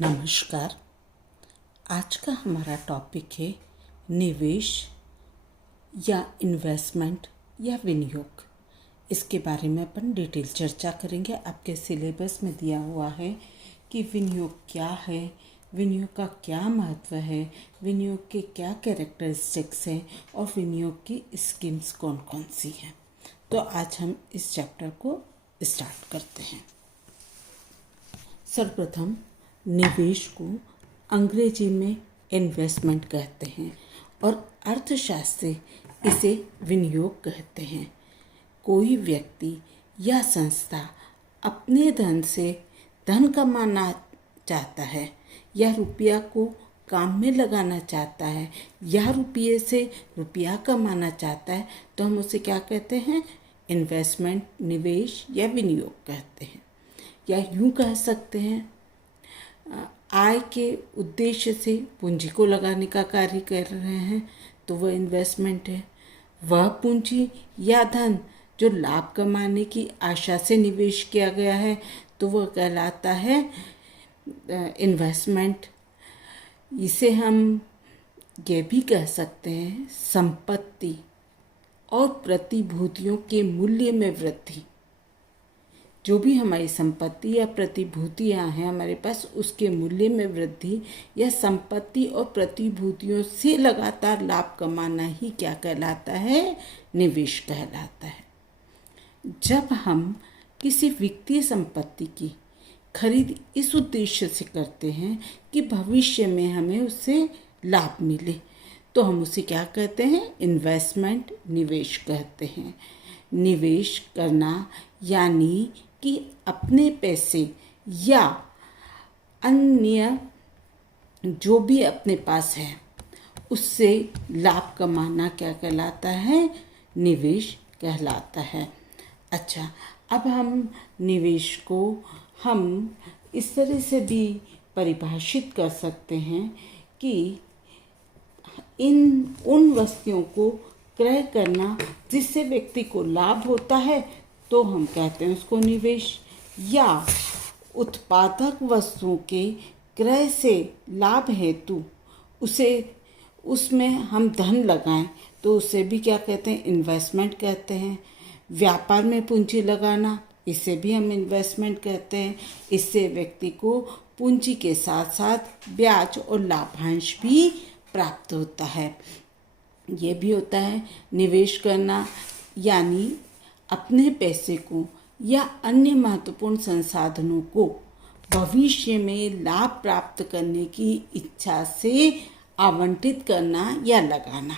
नमस्कार। आज का हमारा टॉपिक है निवेश या इन्वेस्टमेंट या विनियोग। इसके बारे में अपन डिटेल चर्चा करेंगे। आपके सिलेबस में दिया हुआ है कि विनियोग क्या है, विनियोग का क्या महत्व है, विनियोग के क्या कैरेक्टरिस्टिक्स हैं और विनियोग की स्कीम्स कौन कौन सी हैं। तो आज हम इस चैप्टर को स्टार्ट करते हैं। सर्वप्रथम निवेश को अंग्रेजी में इन्वेस्टमेंट कहते हैं और अर्थशास्त्री इसे विनियोग कहते हैं। कोई व्यक्ति या संस्था अपने धन से धन कमाना चाहता है या रुपया को काम में लगाना चाहता है या रुपये से रुपया कमाना चाहता है, तो हम उसे क्या कहते हैं? इन्वेस्टमेंट, निवेश या विनियोग कहते हैं। या यूँ कह सकते हैं, आय के उद्देश्य से पूंजी को लगाने का कार्य कर रहे हैं तो वह इन्वेस्टमेंट है। वह पूंजी या धन जो लाभ कमाने की आशा से निवेश किया गया है तो वह कहलाता है इन्वेस्टमेंट। इसे हम ये भी कह सकते हैं संपत्ति और प्रतिभूतियों के मूल्य में वृद्धि। जो भी हमारी संपत्ति या प्रतिभूतियाँ हैं हमारे पास, उसके मूल्य में वृद्धि या संपत्ति और प्रतिभूतियों से लगातार लाभ कमाना ही क्या कहलाता है? निवेश कहलाता है। जब हम किसी वित्तीय संपत्ति की खरीद इस उद्देश्य से करते हैं कि भविष्य में हमें उससे लाभ मिले, तो हम उसे क्या कहते हैं? इन्वेस्टमेंट, निवेश कहते हैं। निवेश करना यानी कि अपने पैसे या अन्य जो भी अपने पास है उससे लाभ कमाना क्या कहलाता है? निवेश कहलाता है। अच्छा, अब हम निवेश को हम इस तरह से भी परिभाषित कर सकते हैं कि उन वस्तुओं को क्रय करना जिससे व्यक्ति को लाभ होता है तो हम कहते हैं उसको निवेश। या उत्पादक वस्तुओं के क्रय से लाभ हेतु उसमें हम धन लगाएं तो उसे भी क्या कहते हैं? इन्वेस्टमेंट कहते हैं। व्यापार में पूंजी लगाना, इसे भी हम इन्वेस्टमेंट कहते हैं। इससे व्यक्ति को पूंजी के साथ साथ ब्याज और लाभांश भी प्राप्त होता है। ये भी होता है निवेश करना यानी अपने पैसे को या अन्य महत्वपूर्ण संसाधनों को भविष्य में लाभ प्राप्त करने की इच्छा से आवंटित करना या लगाना।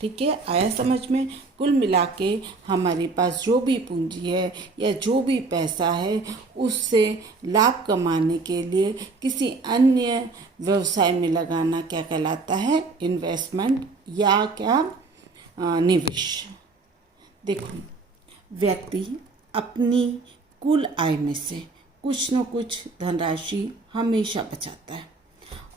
ठीक है, आया समझ में? कुल मिला के हमारे पास जो भी पूंजी है या जो भी पैसा है उससे लाभ कमाने के लिए किसी अन्य व्यवसाय में लगाना क्या कहलाता है? इन्वेस्टमेंट या क्या निवेश। देखो, व्यक्ति अपनी कुल आय में से कुछ न कुछ धनराशि हमेशा बचाता है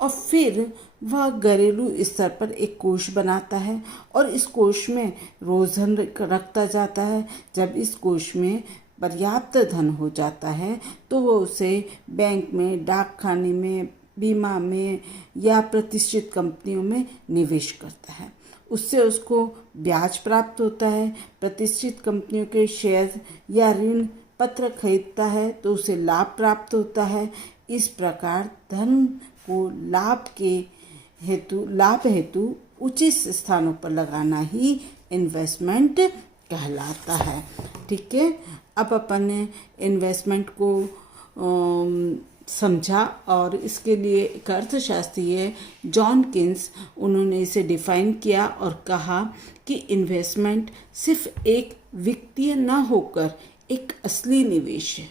और फिर वह घरेलू स्तर पर एक कोष बनाता है और इस कोष में रोज धन रखता जाता है। जब इस कोष में पर्याप्त धन हो जाता है तो वो उसे बैंक में, डाकखाने में, बीमा में या प्रतिष्ठित कंपनियों में निवेश करता है। उससे उसको ब्याज प्राप्त होता है। प्रतिष्ठित कंपनियों के शेयर या ऋण पत्र खरीदता है तो उसे लाभ प्राप्त होता है। इस प्रकार धन को लाभ हेतु उचित स्थानों पर लगाना ही इन्वेस्टमेंट कहलाता है। ठीक है, अब अपन ने इन्वेस्टमेंट को समझा और इसके लिए एक अर्थशास्त्री है जॉन किन्स, उन्होंने इसे डिफाइन किया और कहा कि इन्वेस्टमेंट सिर्फ एक वित्तीय न होकर एक असली निवेश है।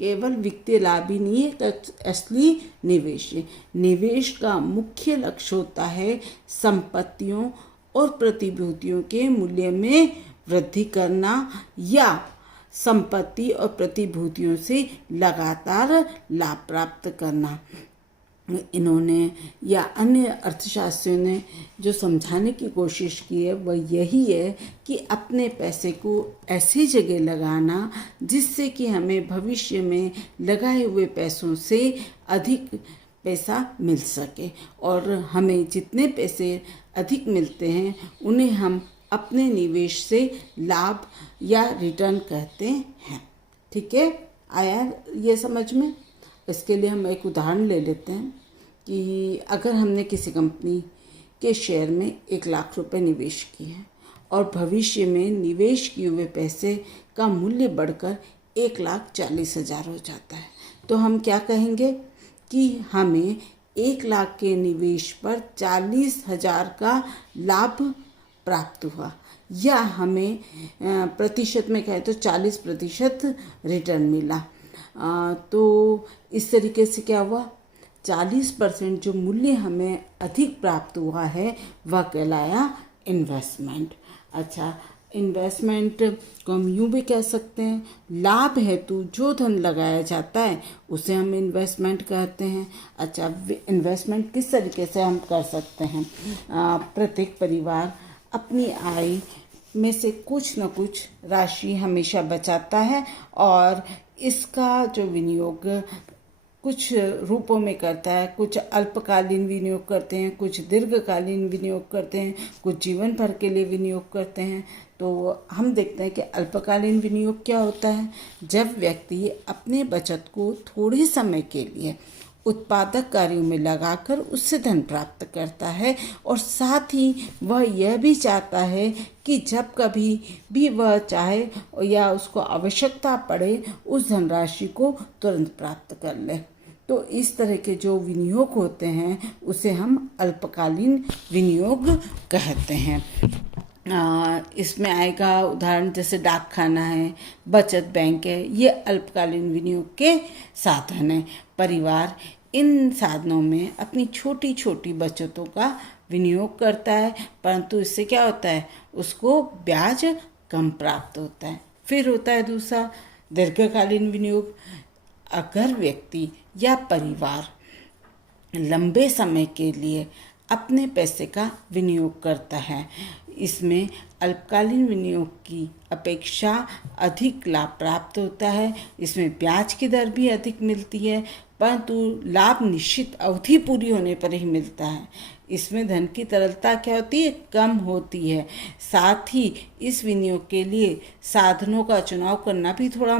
केवल वित्तीय लाभ ही नहीं है, असली निवेश है। निवेश का मुख्य लक्ष्य होता है संपत्तियों और प्रतिभूतियों के मूल्य में वृद्धि करना या संपत्ति और प्रतिभूतियों से लगातार लाभ प्राप्त करना। इन्होंने या अन्य अर्थशास्त्रियों ने जो समझाने की कोशिश की है वह यही है कि अपने पैसे को ऐसी जगह लगाना जिससे कि हमें भविष्य में लगाए हुए पैसों से अधिक पैसा मिल सके, और हमें जितने पैसे अधिक मिलते हैं उन्हें हम अपने निवेश से लाभ या रिटर्न कहते हैं। ठीक है, आया ये समझ में? इसके लिए हम एक उदाहरण ले लेते हैं कि अगर हमने किसी कंपनी के शेयर में 1,00,000 रुपए निवेश किए हैं और भविष्य में निवेश किए हुए पैसे का मूल्य बढ़कर 1,40,000 हो जाता है, तो हम क्या कहेंगे कि हमें 1,00,000 के निवेश पर 40,000 का लाभ प्राप्त हुआ, या हमें प्रतिशत में कहें तो 40% रिटर्न मिला। तो इस तरीके से क्या हुआ, 40% जो मूल्य हमें अधिक प्राप्त हुआ है वह कहलाया इन्वेस्टमेंट। अच्छा, इन्वेस्टमेंट को हम यूँ भी कह सकते हैं, लाभ हेतु जो धन लगाया जाता है उसे हम इन्वेस्टमेंट कहते हैं। अच्छा, इन्वेस्टमेंट किस तरीके से हम कर सकते हैं? प्रत्येक परिवार अपनी आय में से कुछ न कुछ राशि हमेशा बचाता है और इसका जो विनियोग कुछ रूपों में करता है। कुछ अल्पकालीन विनियोग करते हैं, कुछ दीर्घकालीन विनियोग करते हैं, कुछ जीवन भर के लिए विनियोग करते हैं। तो हम देखते हैं कि अल्पकालीन विनियोग क्या होता है, जब व्यक्ति अपने बचत को थोड़े समय के लिए उत्पादक कार्यों में लगाकर उससे धन प्राप्त करता है, और साथ ही वह यह भी चाहता है कि जब कभी भी वह चाहे या उसको आवश्यकता पड़े उस धनराशि को तुरंत प्राप्त कर ले। तो इस तरह के जो विनियोग होते हैं उसे हम अल्पकालीन विनियोग कहते हैं। इसमें आएगा उदाहरण जैसे डाक खाना है, बचत बैंक है, ये अल्पकालीन विनियोग के साधन हैं। परिवार इन साधनों में अपनी छोटी छोटी बचतों का विनियोग करता है, परंतु इससे क्या होता है, उसको ब्याज कम प्राप्त होता है। फिर होता है दूसरा दीर्घकालीन विनियोग। अगर व्यक्ति या परिवार लंबे समय के लिए अपने पैसे का विनियोग करता है, इसमें अल्पकालीन विनियोग की अपेक्षा अधिक लाभ प्राप्त होता है। इसमें ब्याज की दर भी अधिक मिलती है, परंतु लाभ निश्चित अवधि पूरी होने पर ही मिलता है। इसमें धन की तरलता क्या होती है, कम होती है। साथ ही इस विनियोग के लिए साधनों का चुनाव करना भी थोड़ा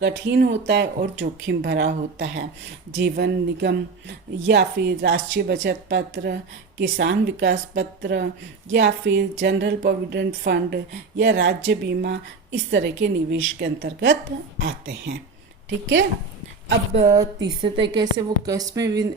कठिन होता है और जोखिम भरा होता है। जीवन निगम या फिर राष्ट्रीय बचत पत्र, किसान विकास पत्र या फिर जनरल प्रोविडेंट फंड या राज्य बीमा इस तरह के निवेश के अंतर्गत आते हैं। ठीक है, अब तीसरे तरीके से वो किस में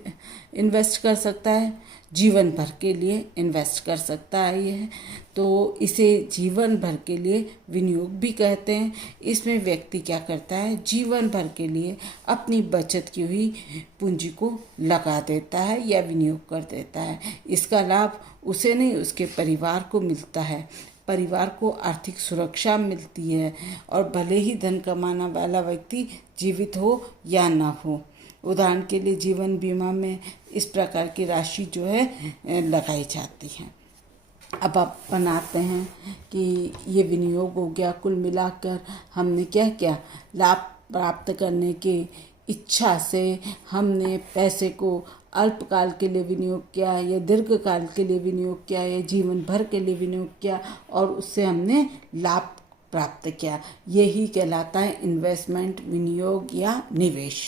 इन्वेस्ट कर सकता है, जीवन भर के लिए इन्वेस्ट कर सकता है ये, तो इसे जीवन भर के लिए विनियोग भी कहते हैं। इसमें व्यक्ति क्या करता है, जीवन भर के लिए अपनी बचत की हुई पूंजी को लगा देता है या विनियोग कर देता है। इसका लाभ उसे नहीं, उसके परिवार को मिलता है। परिवार को आर्थिक सुरक्षा मिलती है, और भले ही धन कमाने वाला व्यक्ति जीवित हो या ना हो। उदाहरण के लिए जीवन बीमा में इस प्रकार की राशि जो है लगाई जाती है। अब आप बनाते हैं कि ये विनियोग हो गया। कुल मिलाकर हमने क्या क्या लाभ प्राप्त करने की इच्छा से हमने पैसे को अल्पकाल के लिए विनियोग किया या दीर्घकाल के लिए विनियोग किया या जीवन भर के लिए विनियोग किया, और उससे हमने लाभ प्राप्त किया। यही कहलाता है इन्वेस्टमेंट, विनियोग या निवेश।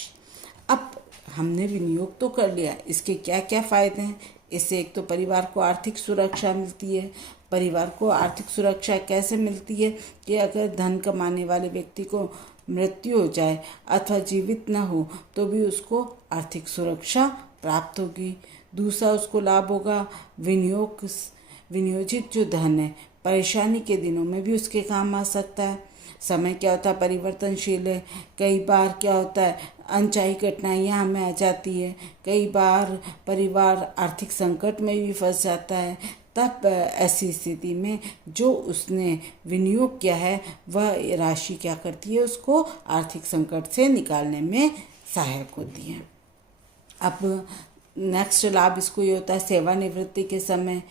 अब हमने विनियोग तो कर लिया, इसके क्या क्या फ़ायदे हैं? इससे एक तो परिवार को आर्थिक सुरक्षा मिलती है। परिवार को आर्थिक सुरक्षा कैसे मिलती है कि अगर धन कमाने वाले व्यक्ति को मृत्यु हो जाए अथवा जीवित न हो तो भी उसको आर्थिक सुरक्षा प्राप्त होगी। दूसरा उसको लाभ होगा, विनियोजित जो धन है परेशानी के दिनों में भी उसके काम आ सकता है। समय क्या होता है, परिवर्तनशील है। कई बार क्या होता है, अनचाही कठिनाइयाँ हमें आ जाती है। कई बार परिवार आर्थिक संकट में भी फंस जाता है। तब ऐसी स्थिति में जो उसने विनियोग किया है वह राशि क्या करती है, उसको आर्थिक संकट से निकालने में सहायक होती है। अब नेक्स्ट लाभ इसको ये होता है, सेवानिवृत्ति के समय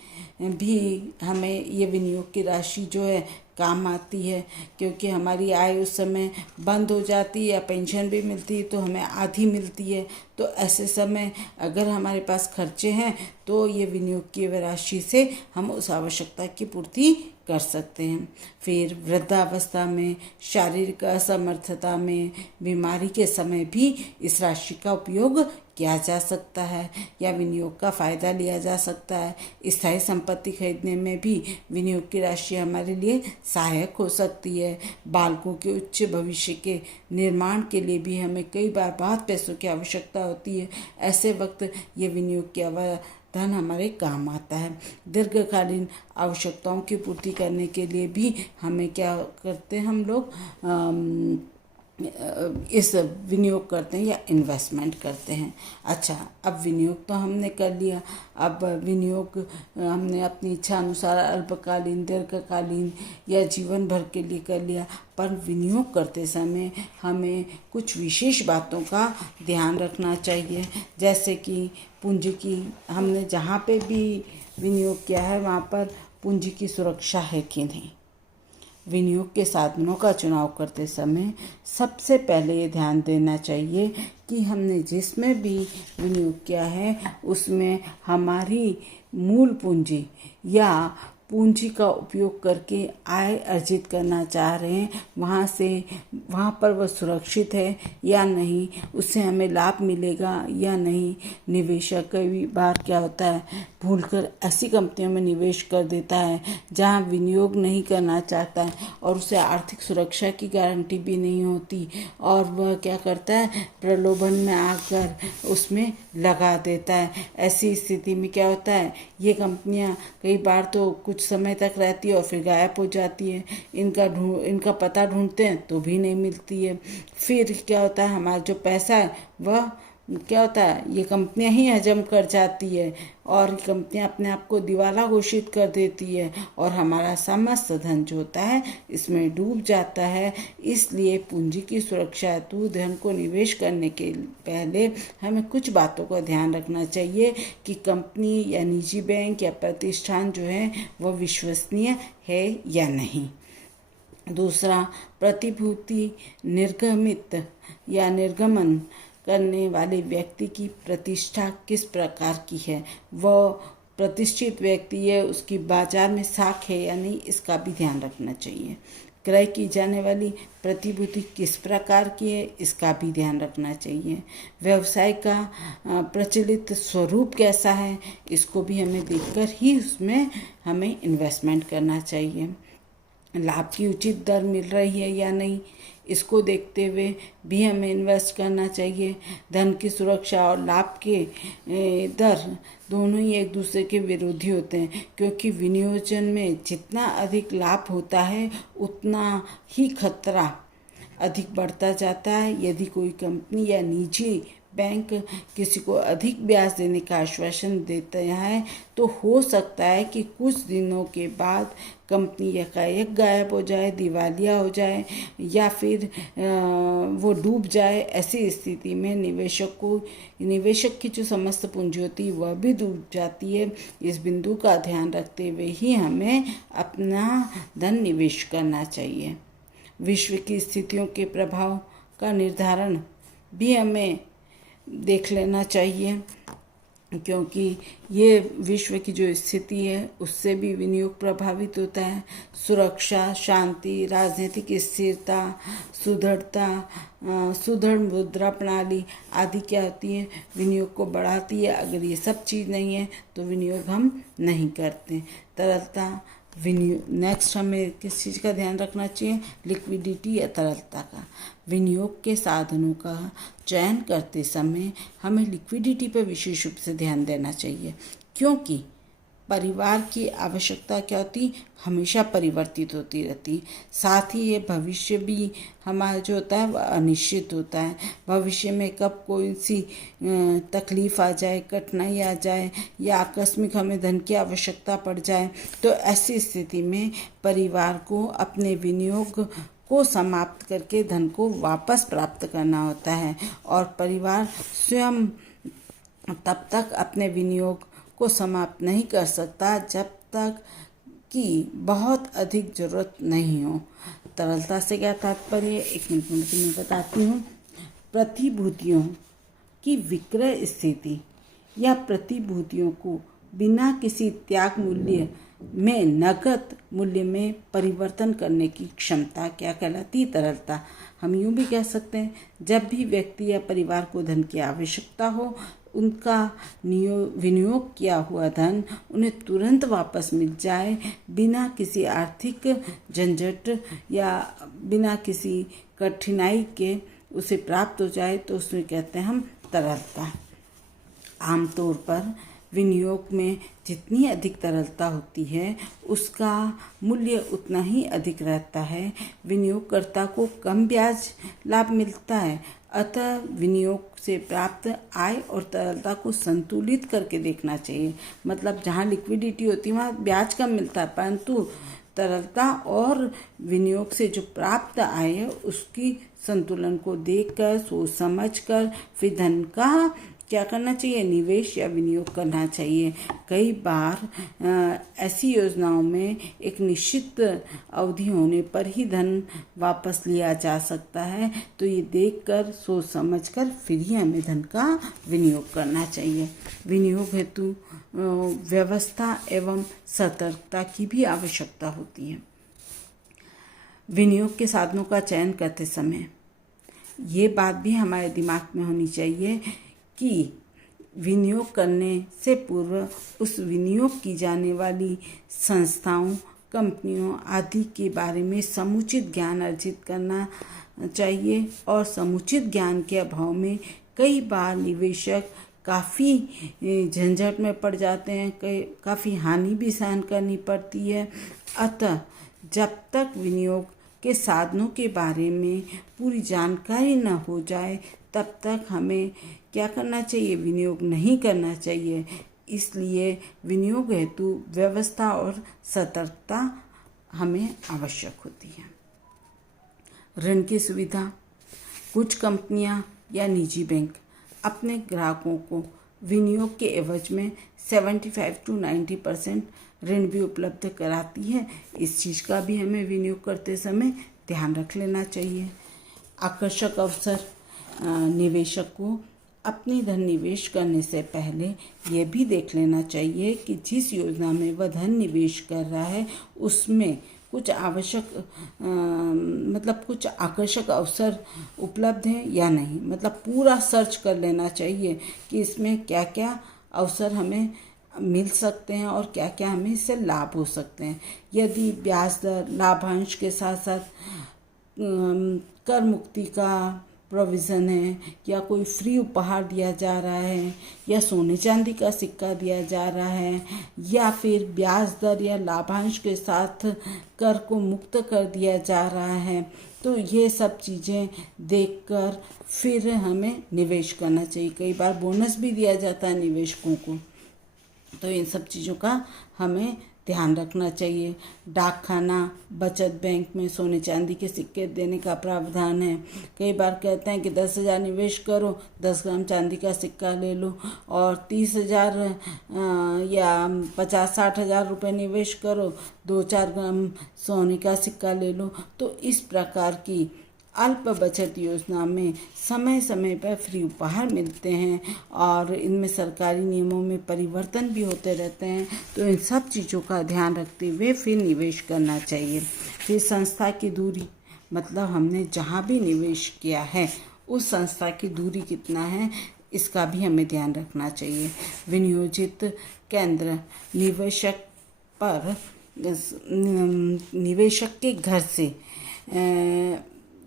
भी हमें ये विनियोग की राशि जो है काम आती है, क्योंकि हमारी आय उस समय बंद हो जाती है या पेंशन भी मिलती है तो हमें आधी मिलती है। तो ऐसे समय अगर हमारे पास खर्चे हैं तो ये विनियोग की राशि से हम उस आवश्यकता की पूर्ति कर सकते हैं। फिर वृद्धावस्था में, शारीरिक असमर्थता में, बीमारी के समय भी इस राशि का उपयोग किया जा सकता है या विनियोग का फ़ायदा लिया जा सकता है। स्थायी संपत्ति खरीदने में भी विनियोग की राशि हमारे लिए सहायक हो सकती है। बालकों के उच्च भविष्य के निर्माण के लिए भी हमें कई बार बहुत पैसों की आवश्यकता होती है। ऐसे वक्त ये विनियोग की धन हमारे काम आता है। दीर्घकालीन आवश्यकताओं की पूर्ति करने के लिए भी हमें क्या करते हैं, हम लोग इस विनियोग करते हैं या इन्वेस्टमेंट करते हैं। अच्छा, अब विनियोग तो हमने कर लिया। अब विनियोग हमने अपनी इच्छा अनुसार अल्पकालीन, दीर्घकालीन या जीवन भर के लिए कर लिया, पर विनियोग करते समय हमें कुछ विशेष बातों का ध्यान रखना चाहिए। जैसे कि पूंजी की, हमने जहाँ पे भी विनियोग किया है वहाँ पर पूंजी की सुरक्षा है कि नहीं। विनियोग के साधनों का चुनाव करते समय सबसे पहले ये ध्यान देना चाहिए कि हमने जिसमें भी विनियोग किया है उसमें हमारी मूल पूंजी या पूंजी का उपयोग करके आय अर्जित करना चाह रहे हैं, वहाँ पर वह सुरक्षित है या नहीं, उससे हमें लाभ मिलेगा या नहीं। निवेशक कई बार क्या होता है, भूलकर ऐसी कंपनियों में निवेश कर देता है जहाँ विनियोग नहीं करना चाहता है और उसे आर्थिक सुरक्षा की गारंटी भी नहीं होती, और वह क्या करता है, प्रलोभन में आकर उसमें लगा देता है। ऐसी स्थिति में क्या होता है, ये कंपनियां कई बार तो कुछ समय तक रहती है और फिर गायब हो जाती है। इनका पता ढूंढते हैं तो भी नहीं मिलती है। फिर क्या होता है, हमारा जो पैसा है वह क्या होता है, ये कंपनियां ही हजम कर जाती है और कंपनियां अपने आप को दिवाला घोषित कर देती है और हमारा समस्त धन जो होता है इसमें डूब जाता है। इसलिए पूंजी की सुरक्षा हेतु धन को निवेश करने के पहले हमें कुछ बातों का ध्यान रखना चाहिए कि कंपनी या निजी बैंक या प्रतिष्ठान जो है वह विश्वसनीय है या नहीं। दूसरा, प्रतिभूति निर्गमित या निर्गमन करने वाले व्यक्ति की प्रतिष्ठा किस प्रकार की है, वह प्रतिष्ठित व्यक्ति है, उसकी बाजार में साख है या नहीं, इसका भी ध्यान रखना चाहिए। क्रय की जाने वाली प्रतिभूति किस प्रकार की है, इसका भी ध्यान रखना चाहिए। व्यवसाय का प्रचलित स्वरूप कैसा है, इसको भी हमें देखकर ही उसमें हमें इन्वेस्टमेंट करना चाहिए। लाभ की उचित दर मिल रही है या नहीं, इसको देखते हुए भी हमें इन्वेस्ट करना चाहिए। धन की सुरक्षा और लाभ के दर दोनों ही एक दूसरे के विरोधी होते हैं, क्योंकि विनियोजन में जितना अधिक लाभ होता है उतना ही खतरा अधिक बढ़ता जाता है। यदि कोई कंपनी या निजी बैंक किसी को अधिक ब्याज देने का आश्वासन देता है तो हो सकता है कि कुछ दिनों के बाद कंपनी एकाएक गायब हो जाए, दिवालिया हो जाए या फिर वो डूब जाए। ऐसी स्थिति में निवेशक की जो समस्त पूंजी होती है वह भी डूब जाती है। इस बिंदु का ध्यान रखते हुए ही हमें अपना धन निवेश करना चाहिए। विश्व की स्थितियों के प्रभाव का निर्धारण भी हमें देख लेना चाहिए, क्योंकि ये विश्व की जो स्थिति है उससे भी विनियोग प्रभावित होता है। सुरक्षा, शांति, राजनीतिक स्थिरता, सुदृढ़ मुद्रा प्रणाली आदि क्या होती है, विनियोग को बढ़ाती है। अगर ये सब चीज़ नहीं है तो विनियोग हम नहीं करते। तरलता, विनियोग, नेक्स्ट हमें किस चीज़ का ध्यान रखना चाहिए, लिक्विडिटी या तरलता का। विनियोग के साधनों का चयन करते समय हमें लिक्विडिटी पर विशेष रूप से ध्यान देना चाहिए, क्योंकि परिवार की आवश्यकता क्या होती, हमेशा परिवर्तित होती रहती। साथ ही ये भविष्य भी हमारा जो होता है वह अनिश्चित होता है। भविष्य में कब कोई सी तकलीफ़ आ जाए, कठिनाई आ जाए या आकस्मिक हमें धन की आवश्यकता पड़ जाए, तो ऐसी स्थिति में परिवार को अपने विनियोग को समाप्त करके धन को वापस प्राप्त करना होता है और परिवार स्वयं तब तक अपने विनियोग को समाप्त नहीं कर सकता जब तक कि बहुत अधिक जरूरत नहीं हो। तरलता से क्या तात्पर्य, एक मिनट में बताती हूँ। प्रतिभूतियों की विक्रय स्थिति या प्रतिभूतियों को बिना किसी त्याग मूल्य में नकद मूल्य में परिवर्तन करने की क्षमता क्या कहलाती, तरलता। हम यूँ भी कह सकते हैं, जब भी व्यक्ति या परिवार को धन की आवश्यकता हो, उनका विनियोग किया हुआ धन उन्हें तुरंत वापस मिल जाए, बिना किसी आर्थिक झंझट या बिना किसी कठिनाई के उसे प्राप्त हो जाए, तो उसमें कहते हैं हम तरलता। आमतौर पर विनियोग में जितनी अधिक तरलता होती है उसका मूल्य उतना ही अधिक रहता है। विनियोगकर्ता को कम ब्याज लाभ मिलता है, अतः विनियोग से प्राप्त आय और तरलता को संतुलित करके देखना चाहिए। मतलब जहाँ लिक्विडिटी होती है वहाँ ब्याज कम मिलता है, परंतु तरलता और विनियोग से जो प्राप्त आय है उसकी संतुलन को देखकर, सोच समझकर फिर धन का क्या करना चाहिए, निवेश या विनियोग करना चाहिए। कई बार ऐसी योजनाओं में एक निश्चित अवधि होने पर ही धन वापस लिया जा सकता है, तो ये देखकर सोच समझकर फिर ही हमें धन का विनियोग करना चाहिए। विनियोग हेतु व्यवस्था एवं सतर्कता की भी आवश्यकता होती है। विनियोग के साधनों का चयन करते समय ये बात भी हमारे दिमाग में होनी चाहिए कि विनियोग करने से पूर्व उस विनियोग की जाने वाली संस्थाओं, कंपनियों आदि के बारे में समुचित ज्ञान अर्जित करना चाहिए। और समुचित ज्ञान के अभाव में कई बार निवेशक काफ़ी झंझट में पड़ जाते हैं, काफ़ी हानि भी सहन करनी पड़ती है। अतः जब तक विनियोग के साधनों के बारे में पूरी जानकारी न हो जाए तब तक हमें क्या करना चाहिए, विनियोग नहीं करना चाहिए। इसलिए विनियोग हेतु व्यवस्था और सतर्कता हमें आवश्यक होती है। ऋण की सुविधा। कुछ कंपनियां या निजी बैंक अपने ग्राहकों को विनियोग के एवज में 75 to 90% ऋण भी उपलब्ध कराती है। इस चीज़ का भी हमें विनियोग करते समय ध्यान रख लेना चाहिए। आकर्षक अवसर। निवेशक को अपनी धन निवेश करने से पहले यह भी देख लेना चाहिए कि जिस योजना में वह धन निवेश कर रहा है उसमें कुछ कुछ आकर्षक अवसर उपलब्ध हैं या नहीं। मतलब पूरा सर्च कर लेना चाहिए कि इसमें क्या क्या अवसर हमें मिल सकते हैं और क्या क्या हमें इससे लाभ हो सकते हैं। यदि ब्याज दर, लाभांश के साथ साथ कर मुक्ति का प्रोविज़न है, या कोई फ्री उपहार दिया जा रहा है, या सोने चांदी का सिक्का दिया जा रहा है, या फिर ब्याज दर या लाभांश के साथ कर को मुक्त कर दिया जा रहा है, तो ये सब चीज़ें देखकर फिर हमें निवेश करना चाहिए। कई बार बोनस भी दिया जाता है निवेशकों को, तो इन सब चीज़ों का हमें ध्यान रखना चाहिए। डाक खाना, बचत बैंक में सोने चांदी के सिक्के देने का प्रावधान है। कई बार कहते हैं कि 10,000 निवेश करो, 10 ग्राम चांदी का सिक्का ले लो, और 30,000 या 50-60 हज़ार रुपये निवेश करो, 2-4 ग्राम सोने का सिक्का ले लो। तो इस प्रकार की अल्प बचत योजना में समय समय पर फ्री उपहार मिलते हैं और इनमें सरकारी नियमों में परिवर्तन भी होते रहते हैं। तो इन सब चीज़ों का ध्यान रखते हुए फिर निवेश करना चाहिए। फिर संस्था की दूरी, मतलब हमने जहाँ भी निवेश किया है उस संस्था की दूरी कितना है, इसका भी हमें ध्यान रखना चाहिए। विनियोजित केंद्र निवेशक के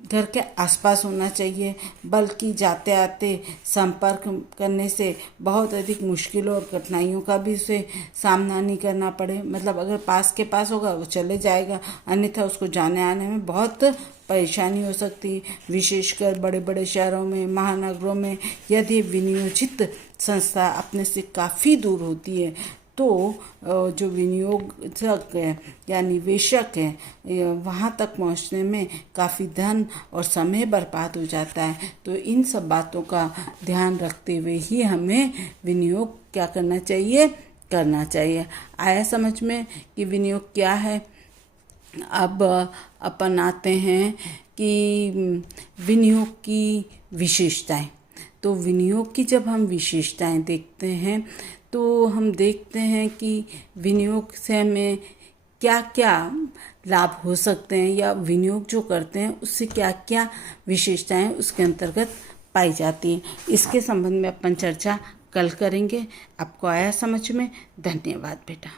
घर के आसपास होना चाहिए, बल्कि जाते आते संपर्क करने से बहुत अधिक मुश्किलों और कठिनाइयों का भी उसे सामना नहीं करना पड़े। मतलब अगर पास के पास होगा वो चले जाएगा, अन्यथा उसको जाने आने में बहुत परेशानी हो सकती है। विशेषकर बड़े बड़े शहरों में, महानगरों में यदि विनियोजित संस्था अपने से काफ़ी दूर होती है तो जो विनियोजक है या निवेशक है वहाँ तक पहुँचने में काफ़ी धन और समय बर्बाद हो जाता है। तो इन सब बातों का ध्यान रखते हुए ही हमें विनियोग क्या करना चाहिए। आया समझ में कि विनियोग क्या है। अब अपन आते हैं कि विनियोग की विशेषताएं। तो विनियोग की जब हम विशेषताएं देखते हैं तो हम देखते हैं कि विनियोग से हमें क्या क्या लाभ हो सकते हैं या विनियोग जो करते हैं उससे क्या क्या विशेषताएं उसके अंतर्गत पाई जाती हैं। इसके संबंध में अपन चर्चा कल करेंगे। आपको आया समझ में? धन्यवाद बेटा।